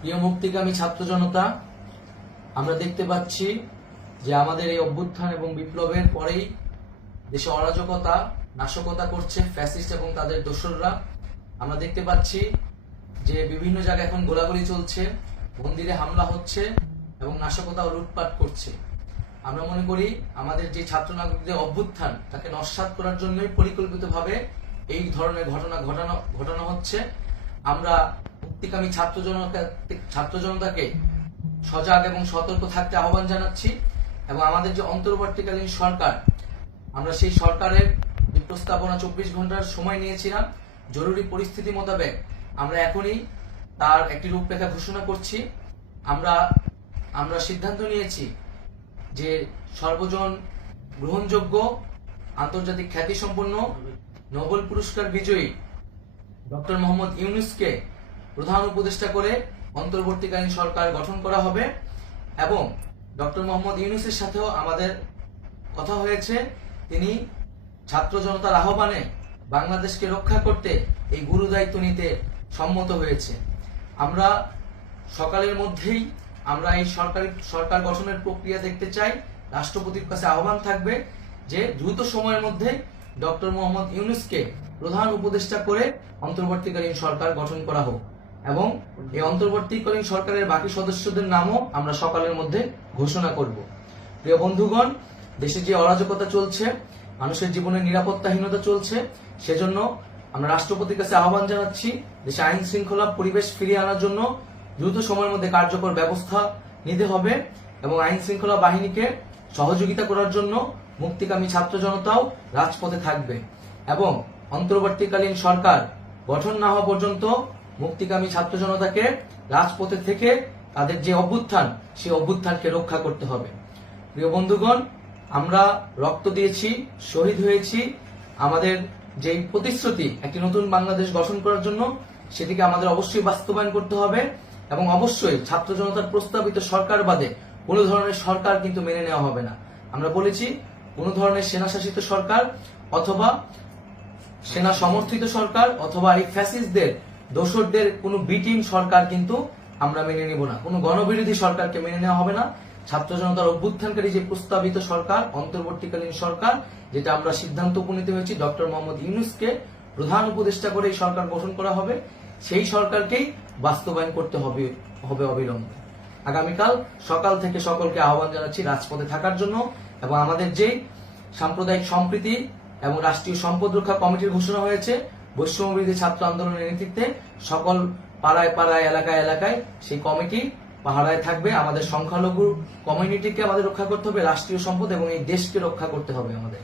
প্রিয় মুক্তিকামী ছাত্র জনতা, আমরা দেখতে পাচ্ছি যে আমাদের এই অভ্যুত্থান এবং বিপ্লবের পরেই দেশে অরাজকতা নাশকতা করছে ফ্যাসিস্ট এবং তাদের দোসররা। আমরা দেখতে পাচ্ছি যে বিভিন্ন জায়গায় এখন গোলাগুলি চলছে, মন্দিরে হামলা হচ্ছে এবং নাশকতা ও লুটপাট করছে। আমরা মনে করি আমাদের যে ছাত্র নাগরিকদের অভ্যুত্থান তাকে নস্যাৎ করার জন্যই পরিকল্পিতভাবে এই ধরনের ঘটনা ঘটানো হচ্ছে। আমরা মুক্তিকামী ছাত্র জনতাকে সজাগ এবং সতর্ক থাকতে আহ্বান জানাচ্ছি এবং আমাদের যে অন্তর্বর্তীকালীন সরকার, আমরা সেই সরকারের যে প্রস্তাবনা 24 ঘন্টার সময় নিয়েছিলাম, জরুরি পরিস্থিতি মোতাবেক আমরা এখনই তার একটি রূপরেখা ঘোষণা করছি। আমরা সিদ্ধান্ত নিয়েছি যে সর্বজন গ্রহণযোগ্য আন্তর্জাতিক খ্যাতিসম্পন্ন নোবেল পুরস্কার বিজয়ী ডক্টর মোহাম্মদ ইউনূসকে প্রধান উপদেষ্টা করে অন্তর্বর্তীকালীন সরকার গঠন করা হবে এবং ডক্টর মোহাম্মদ ইউনূসের সাথেও আমাদের কথা হয়েছে। তিনি ছাত্র জনতার আহ্বানে বাংলাদেশকে রক্ষা করতে এই গুরু দায়িত্ব নিতে সম্মত হয়েছে। আমরা সকালের মধ্যেই আমরা এই সরকার গঠনের প্রক্রিয়া দেখতে চাই। রাষ্ট্রপতির কাছে আহ্বান থাকবে যে দ্রুত সময়ের মধ্যে ডক্টর মোহাম্মদ ইউনূসকে প্রধান উপদেষ্টা করে অন্তর্বর্তীকালীন সরকার গঠন করা হোক এবং এই অন্তর্বর্তীকালীন সরকারের বাকি সদস্যদের নামও আমরা সকালের মধ্যে ঘোষণা করব। প্রিয় বন্ধুগণ, দেশে যে অরাজকতা চলছে, মানুষের জীবনের নিরাপত্তাহীনতা চলছে, সেজন্য আমরা রাষ্ট্রপতির কাছে আহ্বান জানাচ্ছি দেশে আইন শৃঙ্খলা পরিবেশ ফিরিয়ে আনার জন্য দ্রুত সময়ের মধ্যে কার্যকর ব্যবস্থা নিতে হবে এবং আইন শৃঙ্খলা বাহিনীকে সহযোগিতা করার জন্য মুক্তিকামী ছাত্র জনতাও রাজপথে থাকবে এবং অন্তর্বর্তীকালীন সরকার গঠন না হওয়া পর্যন্ত মুক্তিকামী ছাত্র জনতাকে রাজপথে থেকে তাদের যে অভ্যুত্থান, সেই অভ্যুত্থানকে রক্ষা করতে হবে। প্রিয় বন্ধুগণ, আমরা রক্ত দিয়েছি, শহীদ হয়েছি। আমাদের যে প্রতিশ্রুতি একটি নতুন বাংলাদেশ গঠন করার জন্য, সেটিকে আমাদের অবশ্যই বাস্তবায়ন করতে হবে এবং অবশ্যই ছাত্র জনতার প্রস্তাবিত সরকার বাদে কোনো ধরনের সরকার কিন্তু মেনে নেওয়া হবে না। আমরা বলেছি কোনো ধরনের সেনা শাসিত সরকার অথবা সেনা সমর্থিত সরকার অথবা এই ফ্যাসিস্টদের দোসরদের কোনো বিটিম সরকার কিন্তু আমরা মেনে নিব না। কোনো গণবিরোধী সরকারকে মেনে নেওয়া হবে না। ছাত্র জনতার অভ্যুত্থানকারী যে প্রস্তাবিত সরকার, অন্তর্বর্তীকালীন সরকার, যেটা আমরা সিদ্ধান্ত উপনীত হয়েছি ডক্টর মোহাম্মদ ইউনূসকে প্রধান উপদেষ্টা করে এই সরকার গঠন করা হবে, সেই সরকারকেই বাস্তবায়ন করতে হবে অবিলম্বে। আগামীকাল সকাল থেকে সকলকে আহ্বান জানাচ্ছি রাজপথে থাকার জন্য এবং আমাদের যে সাম্প্রদায়িক সম্প্রীতি এবং রাষ্ট্রীয় সম্পদ রক্ষা কমিটির ঘোষণা হয়েছে বৈষম্যবিরোধী ছাত্র আন্দোলনের নেতৃত্বে, সকল পাড়ায় পাড়ায় এলাকায় এলাকায় সেই কমিটি পাহারায় থাকবে। আমাদের সংখ্যালঘু কমিউনিটিকে আমাদের রক্ষা করতে হবে, রাষ্ট্রীয় সম্পদ এবং এই দেশকে রক্ষা করতে হবে আমাদের।